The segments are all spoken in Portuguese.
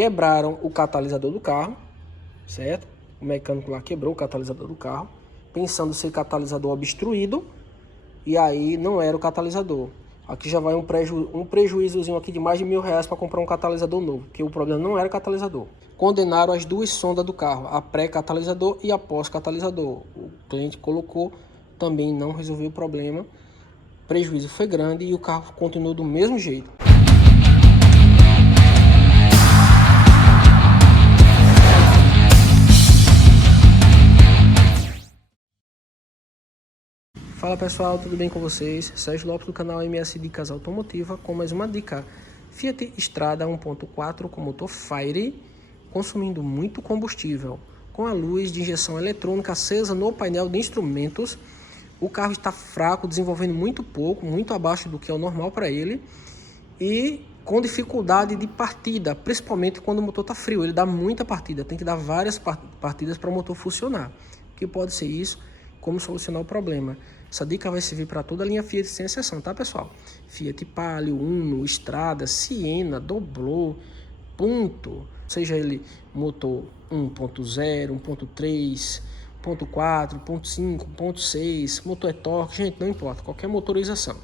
quebraram o catalisador do carro, certo? O mecânico lá quebrou o catalisador do carro, pensando ser catalisador obstruído, e aí não era o catalisador. Aqui já vai um prejuízozinho aqui de mais de R$1.000 para comprar um catalisador novo, porque o problema não era o catalisador. Condenaram as duas sondas do carro, a pré-catalisador e a pós-catalisador. O cliente colocou, também não resolveu o problema. O prejuízo foi grande e o carro continuou do mesmo jeito. Fala pessoal, tudo bem com vocês? Sérgio Lopes do canal MS Dicas Automotiva com mais uma dica. Fiat Strada 1.4 com motor Fire, consumindo muito combustível, com a luz de injeção eletrônica acesa no painel de instrumentos. O carro está fraco, desenvolvendo muito pouco, muito abaixo do que é o normal para ele, e com dificuldade de partida, principalmente quando o motor está frio. Ele dá muita partida, tem que dar várias partidas para o motor funcionar. O que pode ser isso? Como solucionar o problema? Essa dica vai servir para toda a linha Fiat sem exceção, tá pessoal? Fiat Palio, Uno, Strada, Siena, Doblò, Punto, seja ele motor 1.0, 1.3, 1.4, 1.5, 1.6, motor e-torque, gente, não importa, qualquer motorização.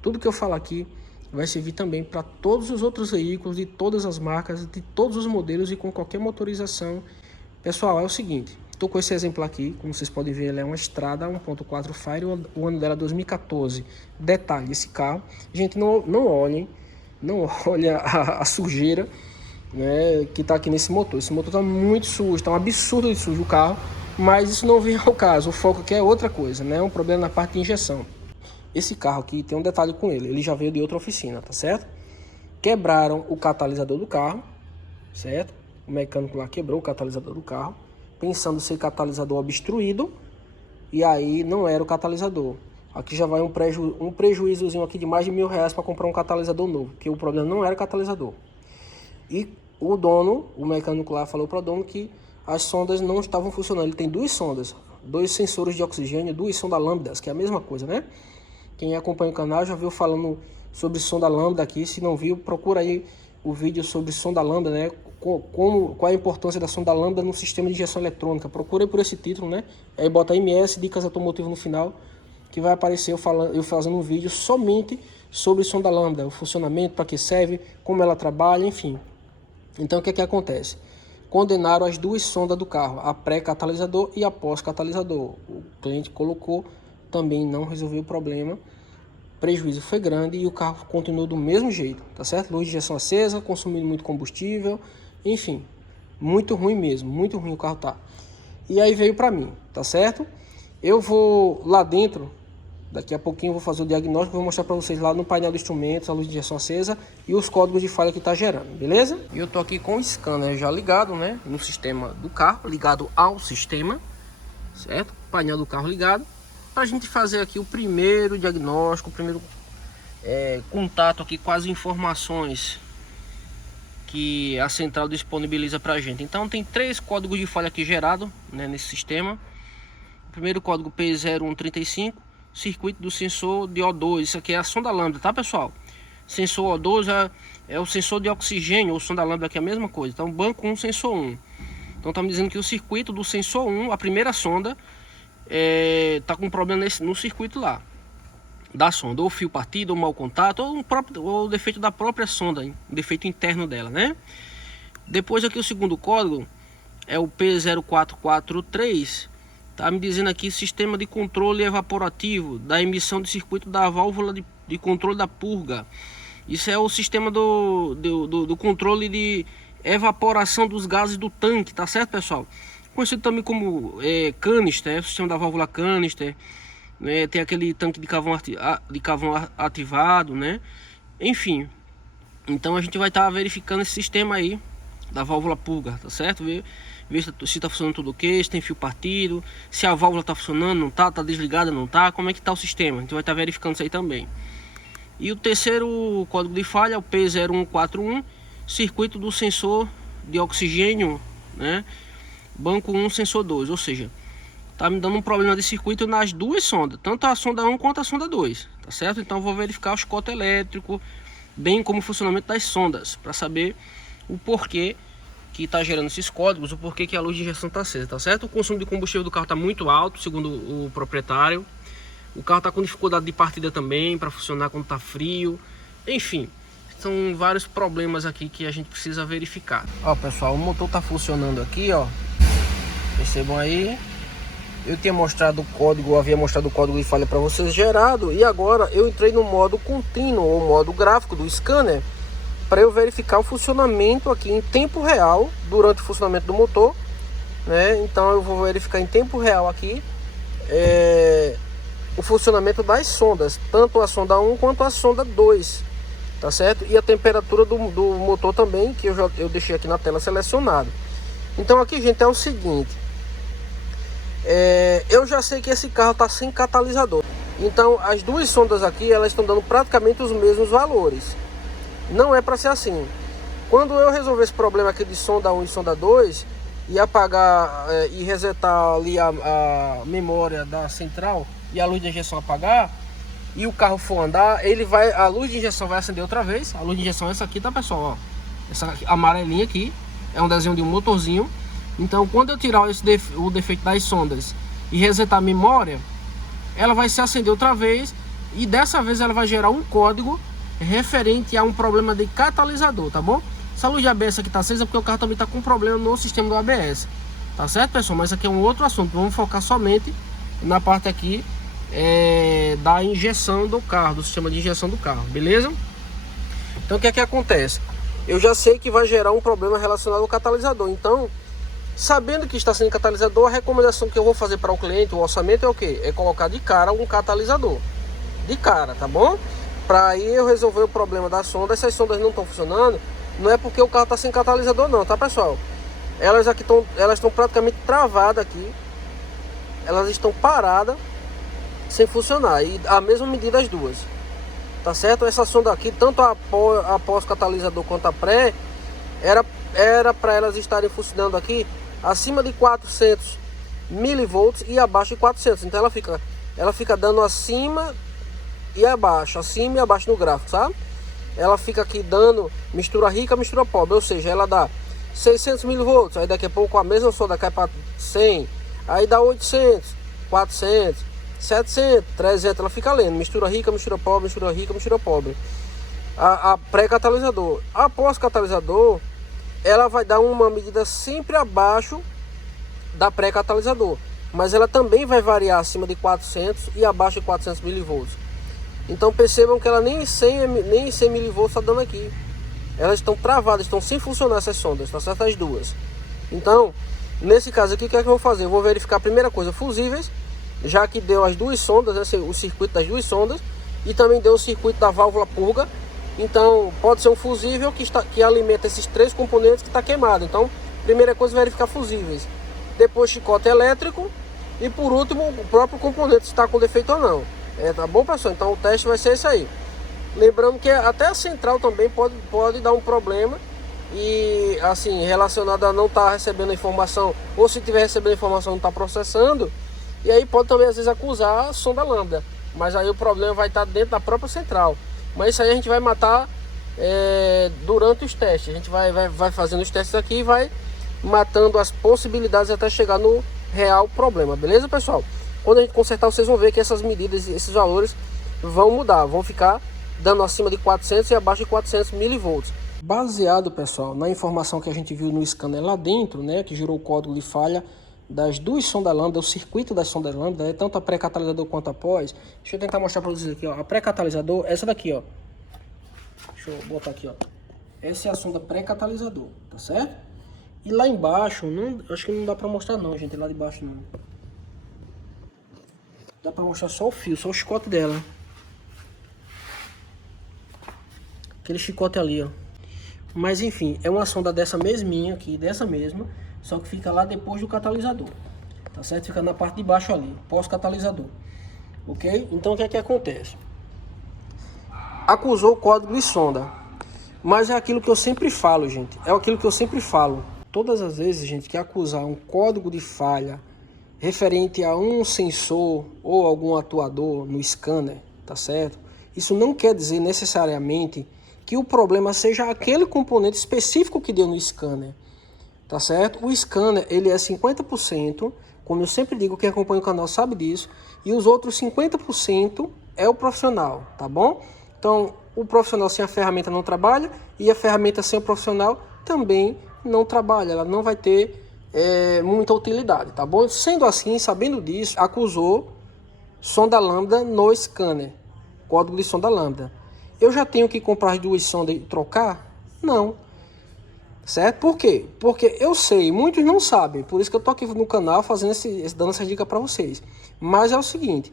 Tudo que eu falo aqui vai servir também para todos os outros veículos de todas as marcas, de todos os modelos e com qualquer motorização. Pessoal, é o seguinte, estou com esse exemplo aqui, como vocês podem ver, ele é uma Strada 1.4 Fire, o ano dela é 2014. Detalhe, esse carro, gente, não olhem a sujeira, né, que está aqui nesse motor. Esse motor está muito sujo, está um absurdo de sujo o carro, mas isso não vem ao caso. O foco aqui é outra coisa, né, um problema na parte de injeção. Esse carro aqui tem um detalhe com ele já veio de outra oficina, tá certo? Quebraram o catalisador do carro, certo? O mecânico lá quebrou o catalisador do carro, pensando ser catalisador obstruído, e aí não era o catalisador. Aqui já vai um prejuízozinho aqui de mais de R$1.000 para comprar um catalisador novo, porque o problema não era o catalisador. E o dono, o mecânico lá falou para o dono que as sondas não estavam funcionando. Ele tem duas sondas, dois sensores de oxigênio, duas sondas lambdas, que é a mesma coisa, né? Quem acompanha o canal já viu falando sobre sonda lambda aqui. Se não viu, procura aí o vídeo sobre sonda lambda, né? Qual a importância da sonda lambda no sistema de injeção eletrônica. Procura por esse título, né? Aí bota MS Dicas Automotivas no final, que vai aparecer eu fazendo um vídeo somente sobre sonda lambda, o funcionamento, para que serve, como ela trabalha, enfim. Então o que acontece? Condenaram as duas sondas do carro, a pré-catalisador e a pós-catalisador. O cliente colocou, também não resolveu o problema. O prejuízo foi grande e o carro continuou do mesmo jeito, tá certo? Luz de injeção acesa, consumindo muito combustível, enfim, muito ruim mesmo, muito ruim o carro tá. E aí veio para mim, tá certo? Eu vou lá dentro, daqui a pouquinho eu vou fazer o diagnóstico, vou mostrar para vocês lá no painel de instrumentos, a luz de injeção acesa e os códigos de falha que tá gerando, beleza? E eu tô aqui com o scanner já ligado, né, no sistema do carro, ligado ao sistema, certo? Painel do carro ligado, para a gente fazer aqui o primeiro diagnóstico, o primeiro contato aqui com as informações que a central disponibiliza para a gente. Então tem três códigos de falha aqui gerados, né, nesse sistema. O primeiro código P0135, circuito do sensor de O2. Isso aqui é a sonda lambda, tá pessoal? Sensor O2 é o sensor de oxigênio, ou sonda lambda aqui é a mesma coisa. Então banco 1, sensor 1. Então tá me dizendo que o circuito do sensor 1, a primeira sonda, tá com um problema no circuito lá da sonda, ou fio partido, ou mau contato, ou o defeito da própria sonda, defeito interno dela, né? Depois aqui o segundo código é o P0443, tá me dizendo aqui sistema de controle evaporativo da emissão de circuito da válvula de controle da purga. Isso é o sistema do controle de evaporação dos gases do tanque, tá certo pessoal? Conhecido também como canister, o sistema da válvula canister, né? Tem aquele tanque de carvão ativado, né? Enfim, então a gente vai estar verificando esse sistema aí da válvula purga, tá certo? Ver se está funcionando tudo ok, se tem fio partido, se a válvula está funcionando, não tá desligada, não tá, como é que tá o sistema. A gente vai estar verificando isso aí também. E o terceiro código de falha é o P0141, circuito do sensor de oxigênio, né? Banco 1, sensor 2, ou seja, tá me dando um problema de circuito nas duas sondas, tanto a sonda 1 quanto a sonda 2, tá certo? Então eu vou verificar o chicote elétrico, bem como o funcionamento das sondas, para saber o porquê que está gerando esses códigos, o porquê que a luz de injeção está acesa, tá certo? O consumo de combustível do carro está muito alto, segundo o proprietário. O carro está com dificuldade de partida também para funcionar quando está frio. Enfim, são vários problemas aqui que a gente precisa verificar. Ó, pessoal, o motor está funcionando aqui, ó. Percebam aí. Eu tinha mostrado o código, havia mostrado o código de falha para vocês gerado, e agora eu entrei no modo contínuo, ou modo gráfico do scanner, para eu verificar o funcionamento aqui em tempo real durante o funcionamento do motor, né? Então eu vou verificar em tempo real aqui o funcionamento das sondas, tanto a sonda 1 quanto a sonda 2, tá certo? E a temperatura do motor também, que eu deixei aqui na tela selecionado. Então aqui, gente, é o seguinte. Eu já sei que esse carro está sem catalisador. Então as duas sondas aqui, elas estão dando praticamente os mesmos valores. Não é para ser assim. Quando eu resolver esse problema aqui de sonda 1 e sonda 2 e apagar e resetar ali a memória da central e a luz de injeção apagar, e o carro for andar, a luz de injeção vai acender outra vez. A luz de injeção é essa aqui, tá, pessoal? Ó, essa aqui, amarelinha aqui, é um desenho de um motorzinho. Então quando eu tirar o defeito das sondas e resetar a memória, ela vai se acender outra vez, e dessa vez ela vai gerar um código referente a um problema de catalisador, tá bom? Essa luz de ABS aqui tá acesa porque o carro também tá com problema no sistema do ABS, tá certo, pessoal? Mas aqui é um outro assunto, vamos focar somente na parte aqui da injeção do carro, do sistema de injeção do carro, beleza? Então o que é que acontece? Eu já sei que vai gerar um problema relacionado ao catalisador, então, sabendo que está sem catalisador, a recomendação que eu vou fazer para o cliente, o orçamento é o que? É colocar de cara um catalisador. De cara, tá bom? Para aí eu resolver o problema da sonda. Essas sondas não estão funcionando, não é porque o carro está sem catalisador não, tá, pessoal? Elas estão praticamente travadas aqui. Elas estão paradas, sem funcionar. E a mesma medida as duas. Tá certo? Essa sonda aqui, tanto a pós-catalisador quanto a pré, era para elas estarem funcionando aqui acima de 400 milivolts e abaixo de 400. Então ela fica dando acima e abaixo no gráfico, sabe? Ela fica aqui dando mistura rica, mistura pobre, ou seja, ela dá 600 milivolts, aí daqui a pouco a mesma sonda cai para 100, aí dá 800, 400, 700, 300, ela fica lendo mistura rica, mistura pobre, mistura rica, mistura pobre. A pré-catalisador, a pós-catalisador, ela vai dar uma medida sempre abaixo da pré-catalisador, mas ela também vai variar acima de 400 e abaixo de 400 milivolts. Então percebam que ela nem 100 milivolts está dando aqui. Elas estão travadas, estão sem funcionar essas sondas, tá certo? As duas. Então, nesse caso aqui, o que é que eu vou fazer? Eu vou verificar a primeira coisa, fusíveis, já que deu as duas sondas, né, o circuito das duas sondas, e também deu o circuito da válvula purga. Então pode ser um fusível que alimenta esses três componentes que está queimado. Então primeira coisa, verificar fusíveis, depois chicote elétrico, e por último o próprio componente se está com defeito ou não. Tá bom, pessoal? Então o teste vai ser esse aí. Lembrando que até a central também pode dar um problema, e assim, relacionado a não estar recebendo a informação, ou se tiver recebendo a informação não está processando, e aí pode também às vezes acusar a sonda lambda, mas aí o problema vai estar dentro da própria central. Mas isso aí a gente vai matar durante os testes. A gente vai fazendo os testes aqui e vai matando as possibilidades até chegar no real problema. Beleza, pessoal? Quando a gente consertar, vocês vão ver que essas medidas, esses valores vão mudar. Vão ficar dando acima de 400 e abaixo de 400 milivolts. Baseado, pessoal, na informação que a gente viu no scanner lá dentro, né, que gerou o código de falha das duas sondas lambda, o circuito das sondas lambda, tanto a pré-catalisador quanto a pós. Deixa eu tentar mostrar para vocês aqui, ó. A pré-catalisador, essa daqui, ó. Deixa eu botar aqui, ó. Essa é a sonda pré-catalisador, tá certo? E lá embaixo, acho que não dá para mostrar não, gente, lá de baixo não. Dá para mostrar só o fio, só o chicote dela. Aquele chicote ali, ó. Mas enfim, é uma sonda dessa mesminha aqui, dessa mesma, só que fica lá depois do catalisador, tá certo? Fica na parte de baixo ali, pós-catalisador, ok? Então o que é que acontece? Acusou o código de sonda, mas é aquilo que eu sempre falo, gente, todas as vezes, gente, que acusar um código de falha referente a um sensor ou algum atuador no scanner, tá certo? Isso não quer dizer necessariamente que o problema seja aquele componente específico que deu no scanner. tá certo? O scanner, ele é 50%, como eu sempre digo, quem acompanha o canal sabe disso, e os outros 50% é o profissional, tá bom? Então, o profissional sem a ferramenta não trabalha, e a ferramenta sem o profissional também não trabalha, ela não vai ter muita utilidade, tá bom? Sendo assim, sabendo disso, acusou sonda lambda no scanner, código de sonda lambda. Eu já tenho que comprar as duas sondas e trocar? Não. Certo? Por quê? Porque eu sei, muitos não sabem, por isso que eu tô aqui no canal fazendo dando essa dica para vocês. Mas é o seguinte,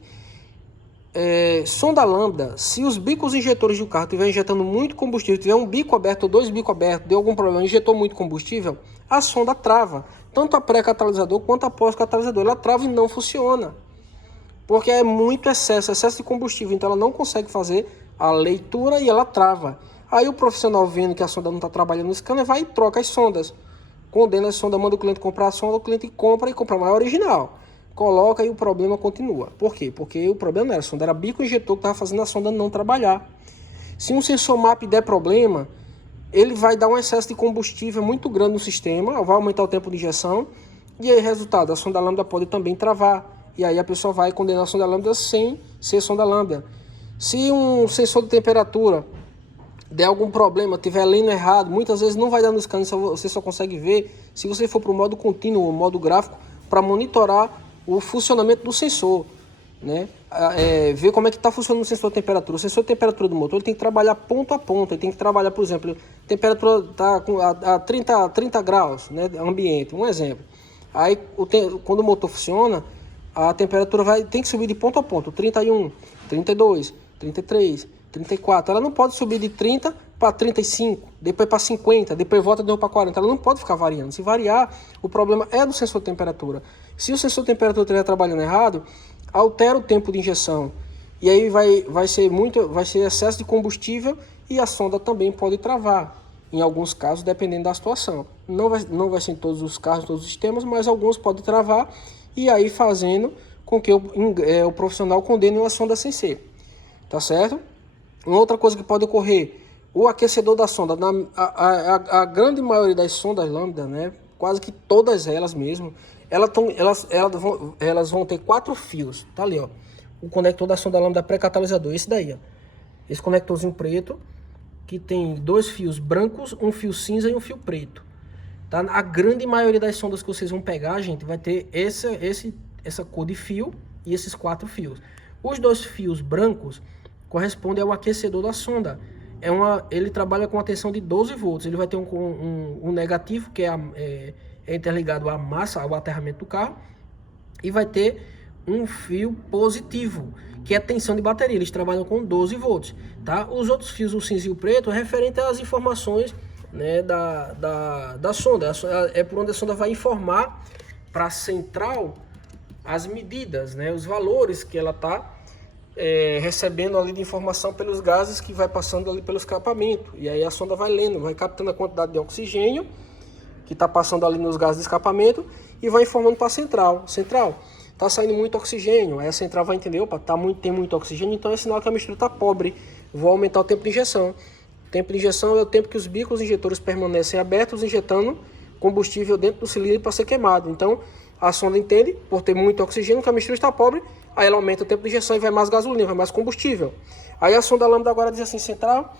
sonda lambda, se os bicos injetores do carro estiver injetando muito combustível, tiver um bico aberto ou dois bicos abertos, deu algum problema, injetou muito combustível, a sonda trava. Tanto a pré-catalisador quanto a pós-catalisador, ela trava e não funciona. Porque é muito excesso de combustível, então ela não consegue fazer a leitura e ela trava. Aí o profissional vendo que a sonda não está trabalhando no scanner, vai e troca as sondas. Condena a sonda, manda o cliente comprar a sonda, o cliente compra e compra a mais original. Coloca e o problema continua. Por quê? Porque o problema não era a sonda, era bico injetor que estava fazendo a sonda não trabalhar. Se um sensor MAP der problema, ele vai dar um excesso de combustível muito grande no sistema, vai aumentar o tempo de injeção, e aí resultado, a sonda lambda pode também travar. E aí a pessoa vai condenar a sonda lambda sem ser sonda lambda. Se um sensor de temperatura der algum problema, tiver lendo errado, muitas vezes não vai dar no scanner, você só consegue ver se você for para o modo contínuo, o modo gráfico, para monitorar o funcionamento do sensor, né? Ver como é que está funcionando o sensor de temperatura. O sensor de temperatura do motor ele tem que trabalhar ponto a ponto, ele tem que trabalhar, por exemplo, a temperatura está a 30 graus, né, ambiente, um exemplo. Aí quando o motor funciona, a temperatura tem que subir de ponto a ponto, 31, 32, 33, 34. Ela não pode subir de 30 para 35, depois para 50, depois volta de novo para 40. Ela não pode ficar variando. Se variar, o problema é do sensor de temperatura. Se o sensor de temperatura estiver trabalhando errado, altera o tempo de injeção. E aí vai ser excesso de combustível e a sonda também pode travar. Em alguns casos, dependendo da situação. Não vai ser em todos os casos, todos os sistemas, mas alguns podem travar e aí fazendo com que o profissional condene uma sonda sem ser. Tá certo? Uma outra coisa que pode ocorrer, o aquecedor da sonda. A grande maioria das sondas lambda, né, quase que todas elas mesmo, elas vão ter 4 fios. Tá ali, ó. O conector da sonda lambda pré-catalisador, esse daí, ó. Esse conectorzinho preto, que tem 2 fios brancos, um fio cinza e um fio preto. Tá? A grande maioria das sondas que vocês vão pegar, gente, vai ter essa cor de fio e esses 4 fios. Os 2 fios brancos correspondem ao aquecedor da sonda. Ele trabalha com a tensão de 12 volts. Ele vai ter um negativo, que é interligado à massa, ao aterramento do carro. E vai ter um fio positivo, que é a tensão de bateria. Eles trabalham com 12 volts. Tá? Os outros fios, o cinza e o preto, é referente às informações, né, da sonda. É por onde a sonda vai informar para a central as medidas, né, os valores que ela está recebendo ali de informação pelos gases que vai passando ali pelo escapamento. E aí a sonda vai lendo, vai captando a quantidade de oxigênio que está passando ali nos gases de escapamento e vai informando para a central. Central, está saindo muito oxigênio. Aí a central vai entender, opa, tem muito oxigênio, então é sinal que a mistura está pobre. Vou aumentar o tempo de injeção. O tempo de injeção é o tempo que os bicos injetores permanecem abertos, injetando combustível dentro do cilindro para ser queimado. Então a sonda entende, por ter muito oxigênio, que a mistura está pobre. Aí ela aumenta o tempo de injeção e vai mais gasolina, vai mais combustível. Aí a sonda lambda agora diz assim, central,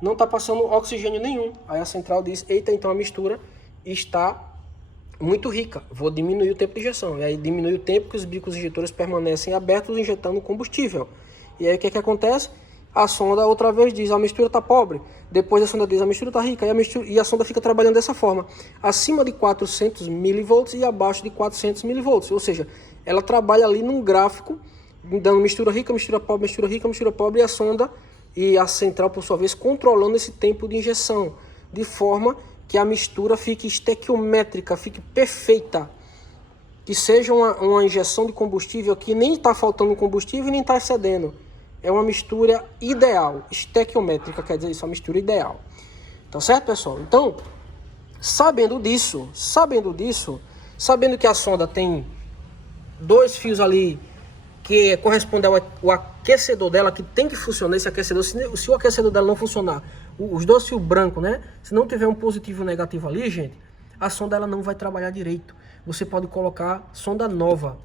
não está passando oxigênio nenhum. Aí a central diz, eita, então a mistura está muito rica, vou diminuir o tempo de injeção. E aí diminui o tempo que os bicos injetores permanecem abertos, injetando combustível. E aí o que acontece? A sonda outra vez diz, a mistura está pobre. Depois a sonda diz, a mistura está rica. E a sonda fica trabalhando dessa forma. Acima de 400 milivolts e abaixo de 400 milivolts. Ou seja, ela trabalha ali num gráfico, dando mistura rica, mistura pobre, mistura rica, mistura pobre. E a sonda e a central, por sua vez, controlando esse tempo de injeção. De forma que a mistura fique estequiométrica, fique perfeita. Que seja uma injeção de combustível que nem está faltando combustível e nem está excedendo. É uma mistura ideal, estequiométrica, quer dizer isso, uma mistura ideal. Tá certo, pessoal? Então, sabendo que a sonda tem 2 fios ali que correspondem ao aquecedor dela, que tem que funcionar esse aquecedor. Se o aquecedor dela não funcionar, os 2 fios brancos, né? Se não tiver um positivo e um negativo ali, gente, a sonda ela não vai trabalhar direito. Você pode colocar sonda nova.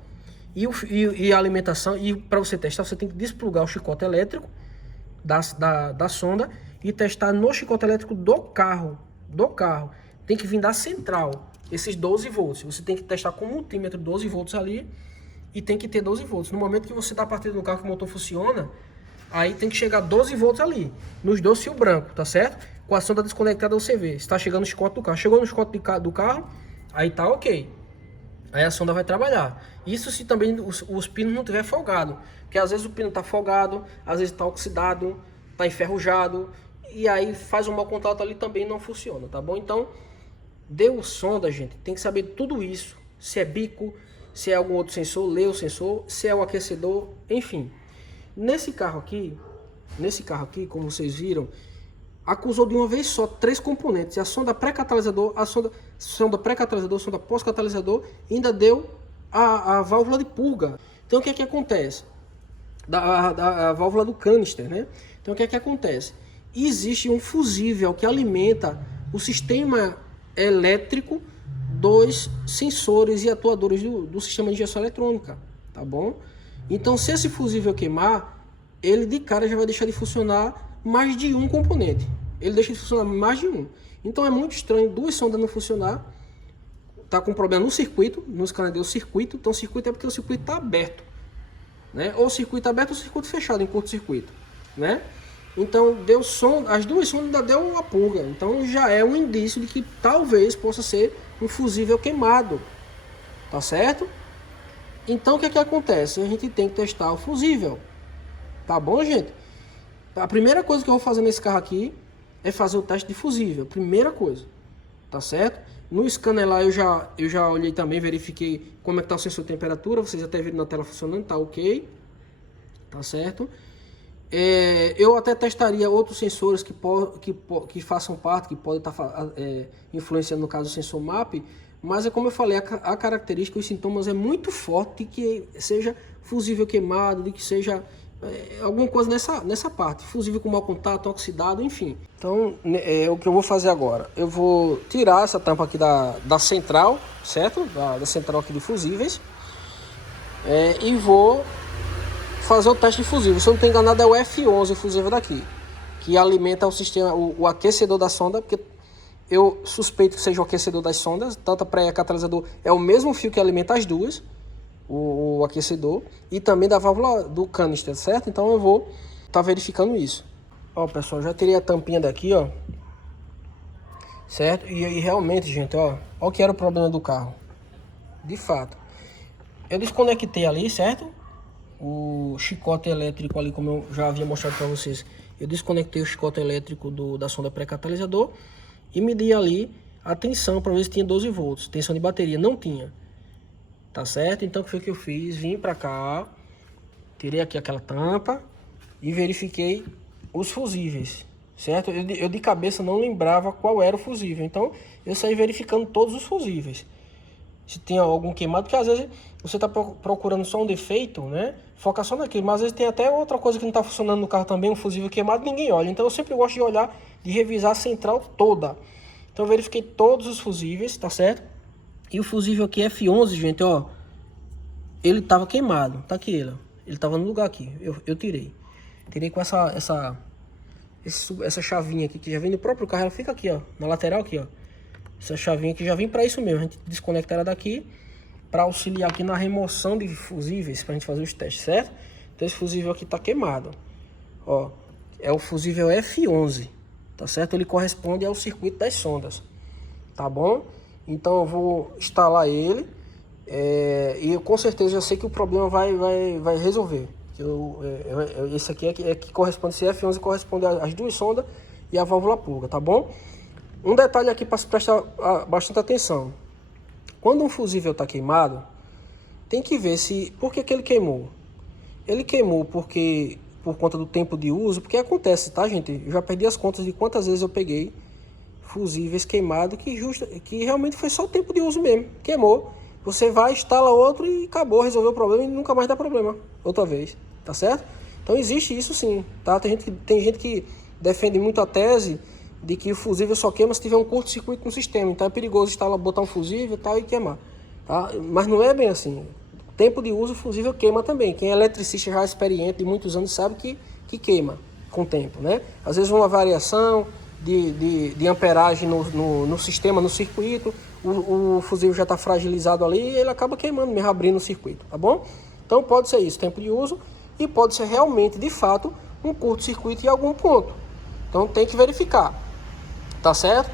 E a alimentação, e para você testar, você tem que desplugar o chicote elétrico da sonda e testar no chicote elétrico do carro. Tem que vir da central, esses 12 volts. Você tem que testar com um multímetro 12 volts ali e tem que ter 12 volts. No momento que você está partindo do carro que o motor funciona, aí tem que chegar 12 volts ali, nos dois fios brancos, tá certo? Com a sonda desconectada você vê, está chegando no chicote do carro. Chegou no chicote do carro, aí tá ok. Aí a sonda vai trabalhar. Isso se também os pinos não tiver folgado. Porque às vezes o pino está folgado, às vezes está oxidado, está enferrujado. E aí faz um mau contato ali também não funciona, tá bom? Então, deu sonda, gente, tem que saber tudo isso. Se é bico, se é algum outro sensor, lê o sensor, se é o aquecedor, enfim. Nesse carro aqui, como vocês viram, acusou de uma vez só 3 componentes. A sonda pré-catalisador, a sonda pré-catalisador, sonda pós-catalisador, ainda deu a válvula de purga. Então o que é que acontece? A válvula do canister, né? Então o que é que acontece? Existe um fusível que alimenta o sistema elétrico dos sensores e atuadores do sistema de injeção eletrônica, tá bom? Então se esse fusível queimar, ele de cara já vai deixar de funcionar mais de um componente. Ele deixa de funcionar mais de um. Então é muito estranho 2 sondas não funcionar. Tá com problema no circuito, no scanner deu circuito. Então o circuito é porque o circuito está aberto, né? Ou o circuito aberto ou o circuito fechado em curto-circuito, né? Então deu som, as 2 sondas ainda deu a purga. Então já é um indício de que talvez possa ser um fusível queimado, tá certo? Então o que é que acontece? A gente tem que testar o fusível, tá bom, gente? A primeira coisa que eu vou fazer nesse carro aqui é fazer o teste de fusível. Primeira coisa, tá certo? No scanner lá eu já olhei também, verifiquei como é que tá o sensor de temperatura. Vocês até viram na tela funcionando, tá ok, tá certo? Eu até testaria outros sensores que façam parte, que podem estar influenciando, no caso, o sensor MAP. Mas é como eu falei, a característica, os sintomas é muito forte de que seja fusível queimado, de que seja alguma coisa nessa parte, fusível com mau contato, oxidado, enfim. Então, o que eu vou fazer agora? Eu vou tirar essa tampa aqui da central, certo? Da central aqui de fusíveis. E vou fazer o teste de fusível. Se eu não estou enganado, é o F11 fusível daqui, que alimenta o sistema, o aquecedor da sonda, porque eu suspeito que seja o aquecedor das sondas, tanto a pré-catalisador é o mesmo fio que alimenta as duas, o aquecedor, e também da válvula do canister, certo? Então eu vou estar verificando isso. Ó, pessoal, já tirei a tampinha daqui, ó, certo? E realmente, gente, ó o que era o problema do carro. De fato, eu desconectei ali, certo? O chicote elétrico ali, como eu já havia mostrado para vocês, eu desconectei o chicote elétrico da sonda pré-catalisador e medi ali a tensão para ver se tinha 12 volts. Tensão de bateria não tinha, tá certo? Então o que foi que eu fiz? Vim para cá, tirei aqui aquela tampa e verifiquei os fusíveis, certo? Eu de cabeça não lembrava qual era o fusível, então eu saí verificando todos os fusíveis, se tinha algum queimado, porque às vezes você está procurando só um defeito, né? Foca só naquilo, mas às vezes tem até outra coisa que não está funcionando no carro também, um fusível queimado, ninguém olha. Então eu sempre gosto de olhar, de revisar a central toda. Então eu verifiquei todos os fusíveis, tá certo? E o fusível aqui F11, gente, ó, ele estava queimado, tá aqui ele estava no lugar aqui, eu tirei com essa chavinha aqui, que já vem no próprio carro, ela fica aqui, ó, na lateral aqui, ó. Essa chavinha aqui já vem para isso mesmo, a gente desconecta ela daqui para auxiliar aqui na remoção de fusíveis, para a gente fazer os testes, certo? Então esse fusível aqui tá queimado, ó, é o fusível F11, tá certo? Ele corresponde ao circuito das sondas, tá bom? Então eu vou instalar ele, e eu com certeza já sei que o problema vai resolver. Esse aqui é que corresponde, esse F11 corresponde às duas sondas e a válvula purga, tá bom? Um detalhe aqui para se prestar bastante atenção. Quando um fusível está queimado, tem que ver por que ele queimou. Ele queimou por conta do tempo de uso, porque acontece, tá, gente? Eu já perdi as contas de quantas vezes eu peguei fusíveis queimados que realmente foi só o tempo de uso mesmo. Queimou. Você vai, instala outro e acabou, resolveu o problema e nunca mais dá problema outra vez, tá certo? Então existe isso sim, tá? Tem gente que defende muito a tese de que o fusível só queima se tiver um curto-circuito no sistema. Então é perigoso botar um fusível e tal e queimar. Tá? Mas não é bem assim. Tempo de uso, o fusível queima também. Quem é eletricista já experiente de muitos anos sabe que queima com o tempo, né? Às vezes uma variação de amperagem no sistema, no circuito, o fusível já está fragilizado ali e ele acaba queimando, mesmo abrindo o circuito, tá bom? Então pode ser isso, tempo de uso, e pode ser realmente, de fato, um curto-circuito em algum ponto. Então tem que verificar, tá certo?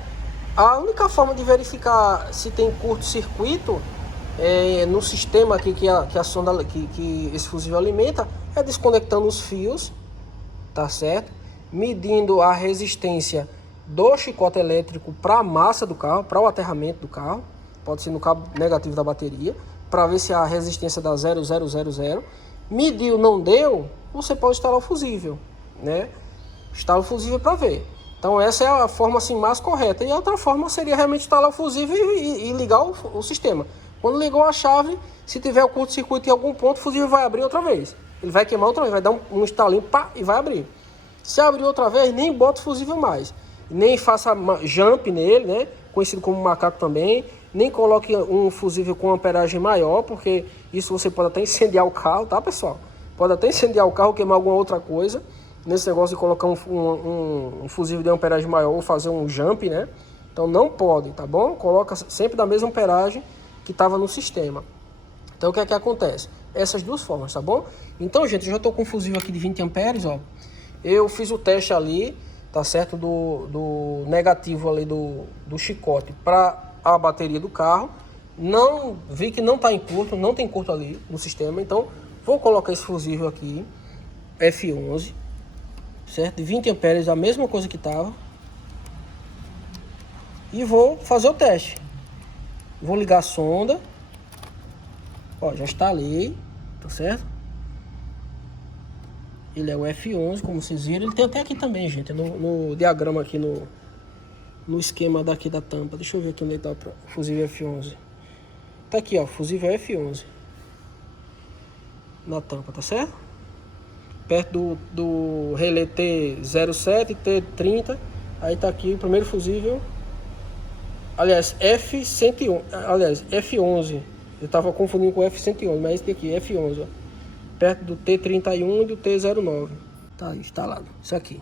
A única forma de verificar se tem curto-circuito no sistema aqui que a sonda, que esse fusível alimenta, é desconectando os fios, tá certo? Medindo a resistência do chicote elétrico para a massa do carro, para o aterramento do carro, pode ser no cabo negativo da bateria, para ver se a resistência dá 0,000. Mediu, não deu, você pode instalar o fusível, né? Instala o fusível para ver. Então essa é a forma assim mais correta. E a outra forma seria realmente instalar o fusível e ligar o sistema. Quando ligou a chave, se tiver o curto-circuito em algum ponto, o fusível vai abrir outra vez. Ele vai queimar outra vez, vai dar um estalinho, pá, e vai abrir. Se abrir outra vez, nem bota o fusível mais. Nem faça jump nele, né? Conhecido como macaco também. Nem coloque um fusível com amperagem maior, porque isso você pode até incendiar o carro, tá, pessoal? Pode até incendiar o carro, queimar alguma outra coisa. Nesse negócio de colocar um fusível de amperagem maior ou fazer um jump, né? Então não pode, tá bom? Coloca sempre da mesma amperagem que estava no sistema. Então o que é que acontece? Essas duas formas, tá bom? Então, gente, eu já estou com um fusível aqui de 20 amperes, ó. Eu fiz o teste ali, tá certo? Do negativo ali do chicote para a bateria do carro. Não vi que não tá em curto, não tem curto ali no sistema. Então, vou colocar esse fusível aqui, F11, certo? De 20 amperes, a mesma coisa que tava. E vou fazer o teste. Vou ligar a sonda. Ó, já instalei, tá certo? Ele é o F11, como vocês viram. Ele tem até aqui também, gente, no diagrama aqui, no esquema daqui da tampa. Deixa eu ver aqui onde tá o fusível F11. Tá aqui, ó, fusível F11 na tampa, tá certo? Perto do relé T07, T30. Aí tá aqui o primeiro fusível. Aliás, F111. Aliás, F11. Eu tava confundindo com o F111, mas esse aqui, F11, ó. Perto do T31 e do T09. Tá instalado, isso aqui.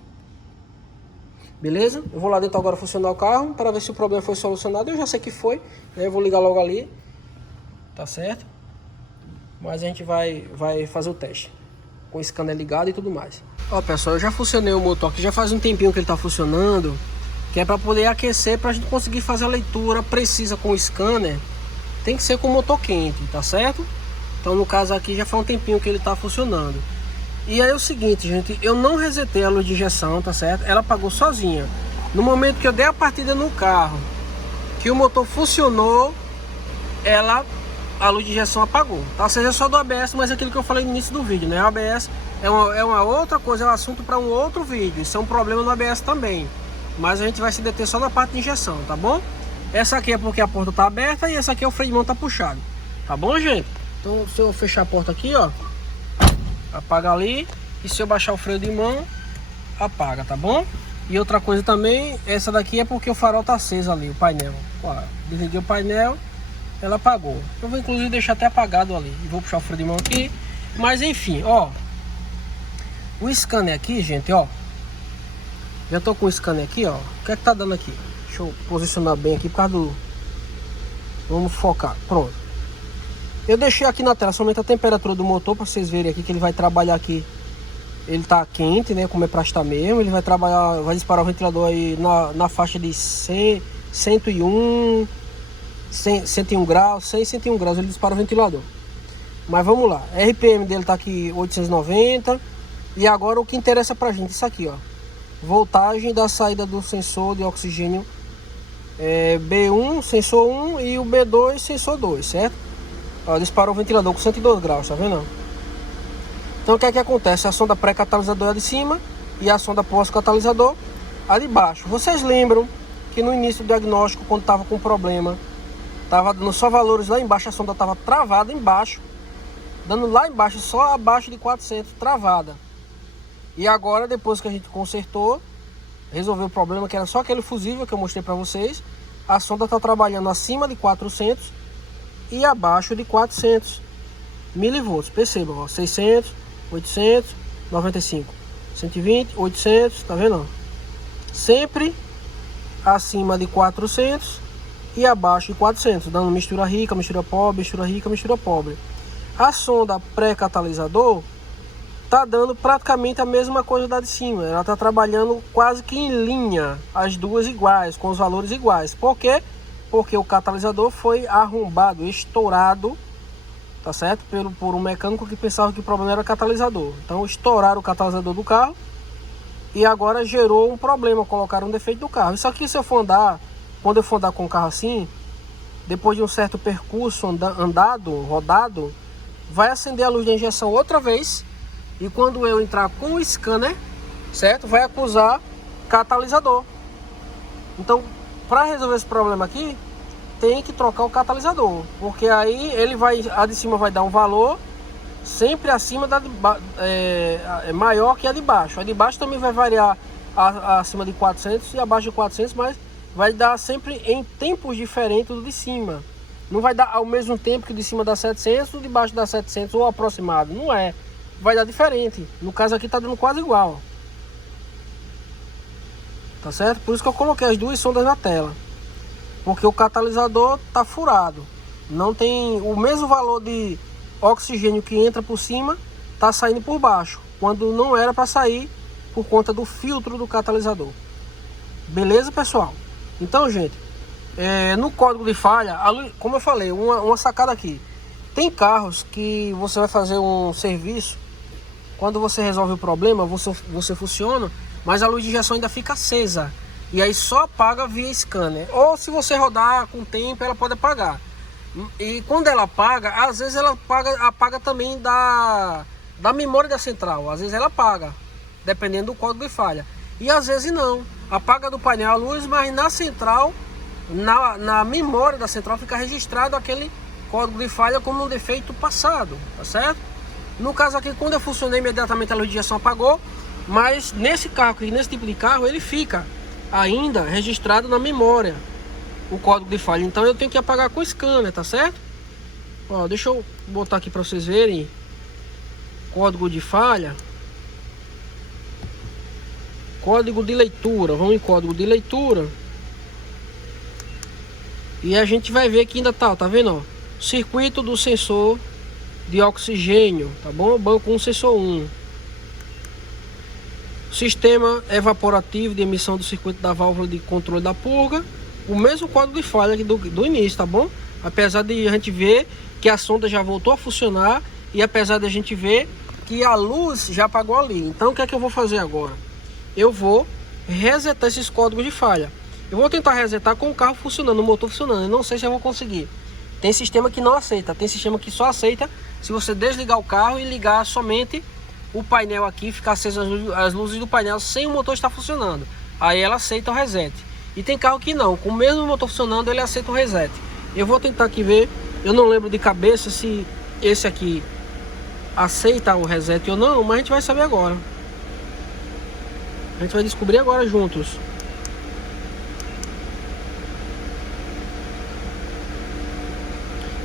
Beleza? Eu vou lá dentro agora funcionar o carro para ver se o problema foi solucionado. Eu já sei que foi, né? Eu vou ligar logo ali. Tá certo? Mas a gente vai fazer o teste com o scanner ligado e tudo mais. Ó, pessoal, eu já funcionei o motor aqui, já faz um tempinho que ele tá funcionando, que é para poder aquecer, para a gente conseguir fazer a leitura precisa com o scanner. Tem que ser com o motor quente, tá certo? Então no caso aqui já faz um tempinho que ele tá funcionando. E aí é o seguinte, gente, eu não resetei a luz de injeção, tá certo? Ela apagou sozinha. No momento que eu dei a partida no carro, que o motor funcionou, a luz de injeção apagou, tá? Ou seja, só do ABS, mas é aquilo que eu falei no início do vídeo, né? O ABS é uma outra coisa, é um assunto para um outro vídeo. Isso é um problema no ABS também. Mas a gente vai se deter só na parte de injeção, tá bom? Essa aqui é porque a porta tá aberta e essa aqui é o freio de mão tá puxado. Tá bom, gente? Então se eu fechar a porta aqui, ó, apaga ali. E se eu baixar o freio de mão, apaga, tá bom? E outra coisa também, essa daqui é porque o farol tá aceso ali, o painel. Ó, desliguei o painel, ela apagou. Eu vou inclusive deixar até apagado ali. E vou puxar o freio de mão aqui. Mas enfim, ó, o scanner aqui, gente, ó, já tô com o scanner aqui, ó. O que é que tá dando aqui? Deixa eu posicionar bem aqui por causa do... Vamos focar, pronto. Eu deixei aqui na tela somente a temperatura do motor para vocês verem aqui que ele vai trabalhar aqui. Ele tá quente, né, como é pra estar mesmo. Ele vai trabalhar, vai disparar o ventilador aí na faixa de 100, 101, 101 graus, 100, 101 graus ele dispara o ventilador. Mas vamos lá, a RPM dele tá aqui 890. E agora o que interessa pra gente, isso aqui, ó. Voltagem da saída do sensor de oxigênio B1, sensor 1 e o B2, sensor 2, certo? Ó, disparou o ventilador com 102 graus, tá vendo? Então o que é que acontece? A sonda pré-catalisador é a de cima e a sonda pós-catalisador a de baixo. Vocês lembram que no início do diagnóstico, quando estava com problema, estava dando só valores lá embaixo, a sonda estava travada embaixo, dando lá embaixo, só abaixo de 400, travada. E agora, depois que a gente consertou, resolveu o problema que era só aquele fusível que eu mostrei para vocês. A sonda está trabalhando acima de 400 e abaixo de 400 milivolts. Percebam, ó, 600, 800, 95, 120, 800, tá vendo? Ó? Sempre acima de 400 e abaixo de 400, dando mistura rica, mistura pobre, mistura rica, mistura pobre. A sonda pré-catalisador tá dando praticamente a mesma coisa da de cima. Ela tá trabalhando quase que em linha, as duas iguais, com os valores iguais. Por quê? Porque o catalisador foi arrombado, estourado, tá certo? Por um mecânico que pensava que o problema era catalisador. Então estouraram o catalisador do carro e agora gerou um problema, colocaram um defeito do carro. Isso aqui, se eu for andar, quando eu for andar com um carro assim, depois de um certo percurso rodado, vai acender a luz de injeção outra vez. E quando eu entrar com o scanner, certo? Vai acusar catalisador. Então, para resolver esse problema aqui, tem que trocar o catalisador. Porque aí a de cima vai dar um valor sempre acima da maior que a de baixo. A de baixo também vai variar acima de 400 e abaixo de 400, mas vai dar sempre em tempos diferentes do de cima. Não vai dar ao mesmo tempo que o de cima dá 700, o de baixo dá 700 ou aproximado. Não é. Vai dar diferente. No caso aqui tá dando quase igual. Tá certo? Por isso que eu coloquei as duas sondas na tela. Porque o catalisador tá furado. Não tem o mesmo valor de oxigênio que entra por cima, tá saindo por baixo. Quando não era para sair por conta do filtro do catalisador. Beleza, pessoal? Então, gente, no código de falha, como eu falei, uma sacada aqui. Tem carros que você vai fazer um serviço. Quando você resolve o problema, você funciona, mas a luz de injeção ainda fica acesa. E aí só apaga via scanner. Ou se você rodar com o tempo, ela pode apagar. E quando ela apaga, às vezes ela apaga também da memória da central. Às vezes ela apaga, dependendo do código de falha. E às vezes não. Apaga do painel a luz, mas na central, na memória da central, fica registrado aquele código de falha como um defeito passado, tá certo? No caso aqui, quando eu funcionei, imediatamente a luz de injeção apagou, mas nesse carro aqui, nesse tipo de carro, ele fica ainda registrado na memória o código de falha. Então eu tenho que apagar com o scanner, tá certo? Ó, deixa eu botar aqui para vocês verem código de falha. Código de leitura, vamos em código de leitura. E a gente vai ver que ainda tá vendo, ó? Circuito do sensor de oxigênio, tá bom? Banco 1, sensor 1. Sistema evaporativo de emissão do circuito da válvula de controle da purga. O mesmo código de falha aqui do início, tá bom? Apesar de a gente ver que a sonda já voltou a funcionar e apesar de a gente ver que a luz já apagou ali. Então o que é que eu vou fazer agora? Eu vou resetar esses códigos de falha. Eu vou tentar resetar com o carro funcionando, o motor funcionando. Eu não sei se eu vou conseguir. Tem sistema que não aceita, tem sistema que só aceita se você desligar o carro e ligar somente o painel aqui, ficar acesas as luzes do painel sem o motor estar funcionando. Aí ela aceita o reset. E tem carro que não, com o mesmo motor funcionando ele aceita o reset. Eu vou tentar aqui ver, eu não lembro de cabeça se esse aqui aceita o reset ou não, mas a gente vai saber agora. A gente vai descobrir agora juntos.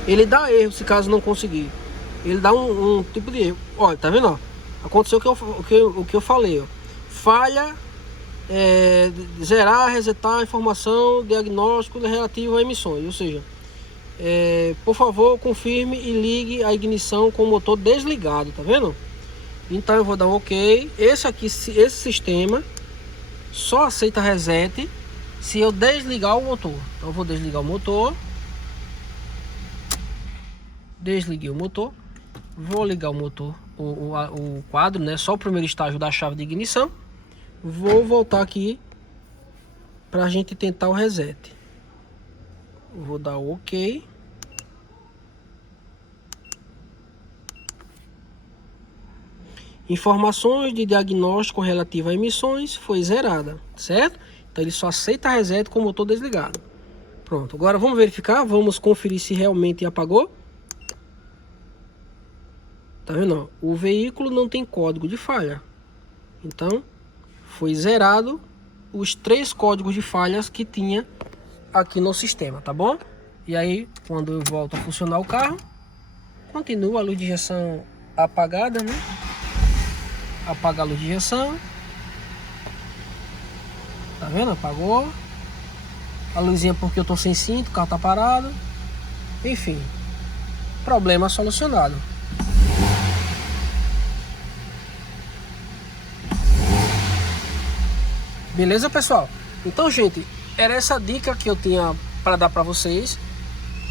Ele dá erro se caso não conseguir. Ele dá um tipo de erro. Olha, tá vendo? Ó? Aconteceu o que eu falei. Ó. Falha, zerar, resetar a informação, diagnóstico relativo a emissões. Ou seja, por favor, confirme e ligue a ignição com o motor desligado. Tá vendo? Então eu vou dar um OK. Esse sistema só aceita reset se eu desligar o motor. Então eu vou desligar o motor. Desliguei o motor. Vou ligar o motor, o quadro, né? Só o primeiro estágio da chave de ignição. Vou voltar aqui para a gente tentar o reset. Vou dar o OK. Informações de diagnóstico relativa a emissões foi zerada, certo? Então ele só aceita reset com o motor desligado. Pronto, agora vamos verificar, vamos conferir se realmente apagou. Tá vendo? Ó? O veículo não tem código de falha. Então, foi zerado os 3 códigos de falhas que tinha aqui no sistema, tá bom? E aí, quando eu volto a funcionar o carro, continua a luz de injeção apagada, né? Apaga a luz de injeção. Tá vendo? Apagou. A luzinha porque eu tô sem cinto, o carro tá parado. Enfim, problema solucionado. Beleza, pessoal? Então, gente, era essa dica que eu tinha para dar para vocês.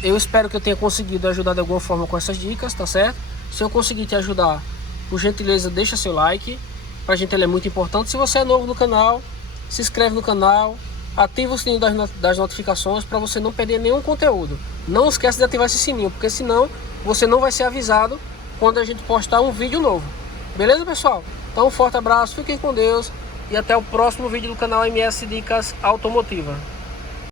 Eu espero que eu tenha conseguido ajudar de alguma forma com essas dicas, tá certo? Se eu conseguir te ajudar, por gentileza, deixa seu like. Pra gente ele é muito importante. Se você é novo no canal, se inscreve no canal, ativa o sininho das notificações para você não perder nenhum conteúdo. Não esquece de ativar esse sininho, porque senão você não vai ser avisado quando a gente postar um vídeo novo. Beleza, pessoal? Então, um forte abraço, fiquem com Deus e até o próximo vídeo do canal MS Dicas Automotiva.